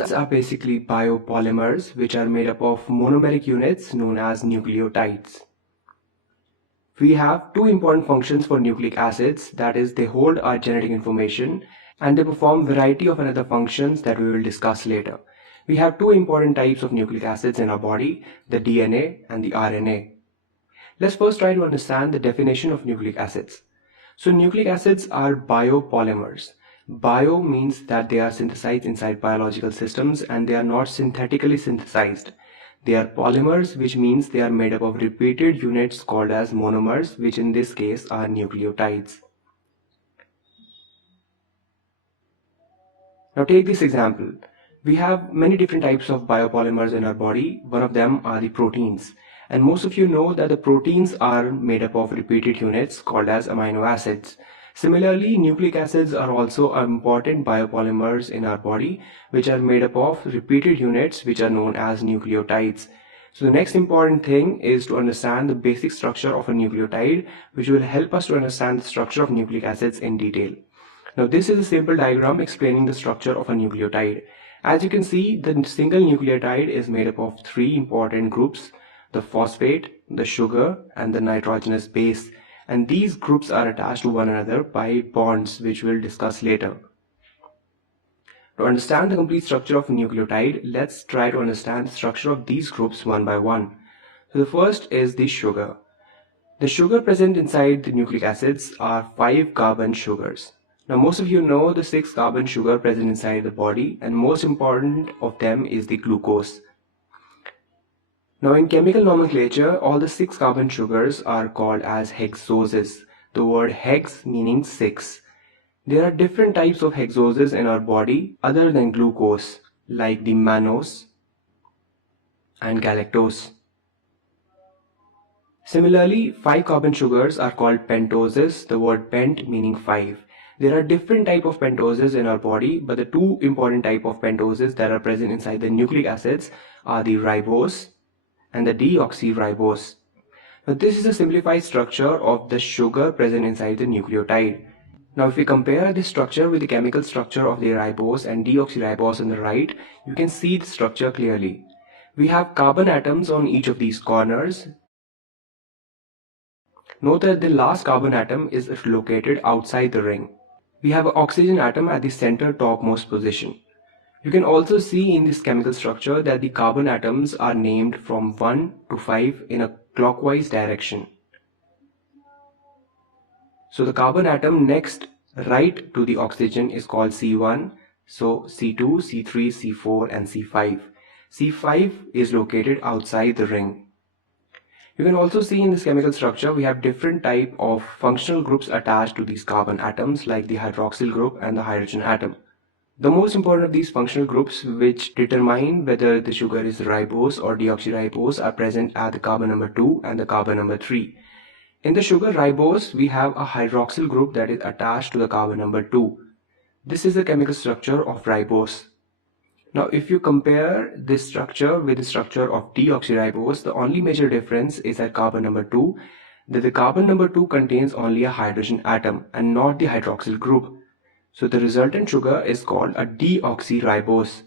are basically biopolymers which are made up of monomeric units known as nucleotides. We have two important functions for nucleic acids, that is, they hold our genetic information and they perform a variety of other functions that we will discuss later. We have two important types of nucleic acids in our body, the DNA and the RNA. Let's first try to understand the definition of nucleic acids. So nucleic acids are biopolymers. Bio means that they are synthesized inside biological systems and they are not synthetically synthesized. They are polymers, which means they are made up of repeated units called as monomers, which in this case are nucleotides. Now take this example. We have many different types of biopolymers in our body. One of them are the proteins. And most of you know that the proteins are made up of repeated units called as amino acids. Similarly, nucleic acids are also important biopolymers in our body, which are made up of repeated units which are known as nucleotides. So the next important thing is to understand the basic structure of a nucleotide, which will help us to understand the structure of nucleic acids in detail. Now this is a simple diagram explaining the structure of a nucleotide. As you can see, the single nucleotide is made up of three important groups: the phosphate, the sugar, and the nitrogenous base. And these groups are attached to one another by bonds, which we'll discuss later. To understand the complete structure of a nucleotide, let's try to understand the structure of these groups one by one. So the first is the sugar. The sugar present inside the nucleic acids are 5 carbon sugars. Now most of you know the 6 carbon sugar present inside the body, and most important of them is the glucose. Now in chemical nomenclature, all the 6 carbon sugars are called as hexoses. The word hex meaning 6. There are different types of hexoses in our body other than glucose, like the mannose and galactose. Similarly, 5 carbon sugars are called pentoses, the word pent meaning 5. There are different types of pentoses in our body, but the two important types of pentoses that are present inside the nucleic acids are the ribose and the deoxyribose. Now this is a simplified structure of the sugar present inside the nucleotide. Now if we compare this structure with the chemical structure of the ribose and deoxyribose on the right, you can see the structure clearly. We have carbon atoms on each of these corners. Note that the last carbon atom is located outside the ring. We have an oxygen atom at the center topmost position. You can also see in this chemical structure that the carbon atoms are named from 1 to 5 in a clockwise direction. So the carbon atom next right to the oxygen is called C1, so C2, C3, C4 and C5. C5 is located outside the ring. You can also see in this chemical structure we have different type of functional groups attached to these carbon atoms, like the hydroxyl group and the hydrogen atom. The most important of these functional groups which determine whether the sugar is ribose or deoxyribose are present at the carbon number 2 and the carbon number 3. In the sugar ribose, we have a hydroxyl group that is attached to the carbon number 2. This is the chemical structure of ribose. Now if you compare this structure with the structure of deoxyribose, the only major difference is at carbon number 2 that the carbon number 2 contains only a hydrogen atom and not the hydroxyl group. So the resultant sugar is called a deoxyribose.